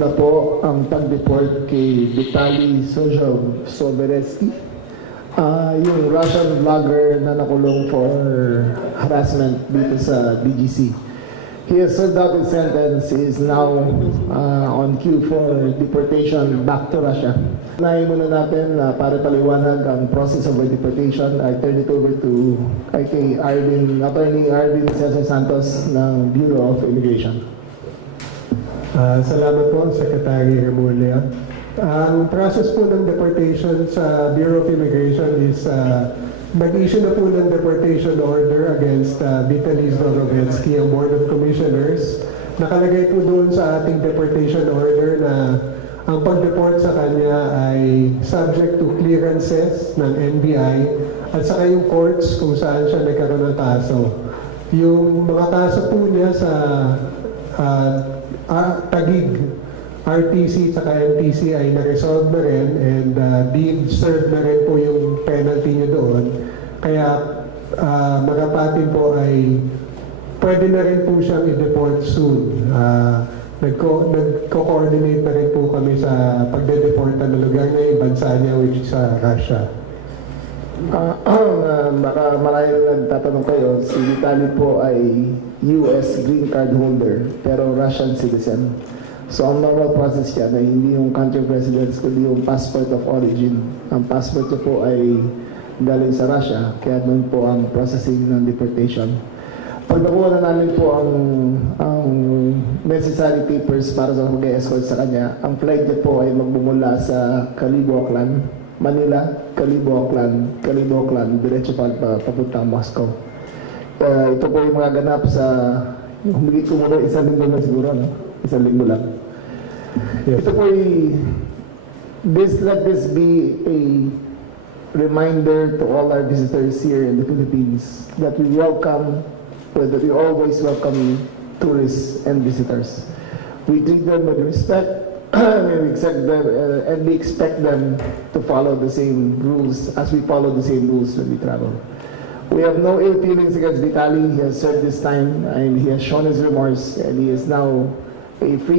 Na po ang pag-deport kay Vitaly Sobereski, yung Russian vlogger na nakulong for harassment dito sa BGC. He has served out his sentence. He is now on queue for deportation back to Russia. Unahin muna natin para paliwanag ang process of deportation. I turn it over to kay Attorney Arvin Cesar Santos ng Bureau of Immigration. Salamat po, Secretary Remulla. Ang process po ng deportation sa Bureau of Immigration is nag-issue na po ng deportation order against Vitaly Sobereski, ang Board of Commissioners. Nakalagay po doon sa ating deportation order na ang pag-deport sa kanya ay subject to clearances ng NBI at saka yung courts kung saan siya nagkaroon ng kaso. Yung mga kaso po niya sa Taguig, RTC at NTC ay na-resolve na rin and deemed served na rin po yung penalty niya doon. Kaya magapatin po ay pwede na rin po siyang i-deport soon. Nagko-coordinate na rin po kami sa pagde-deport na lugar niya, yung bansa niya, which is Russia. Baka maraming nagtatanong kayo, si Vitaly po ay US green card holder pero Russian citizen. So ang normal process niya na hindi yung country of residence kundi yung passport of origin. Ang passport niya po ay galing sa Russia, kaya doon po ang processing ng deportation. Pag nakuha na namin po ang necessary papers para sa mag-escort sa kanya, ang flight niya po ay magmumula sa Kalibo Aklan, Manila, Kalibo Aklan, diretso papuntang Moscow. Ito po yung mga ganap sa, humigit ko muna, isang linggo lang siguro, no? Isang linggo lang. Yes. Ito po let this be a reminder to all our visitors here in the Philippines that we always welcome tourists and visitors. We treat them with respect, and we expect them to follow the same rules as we follow the same rules when we travel. We have no ill feelings against Vitaly. He has served his time and he has shown his remorse and he is now a free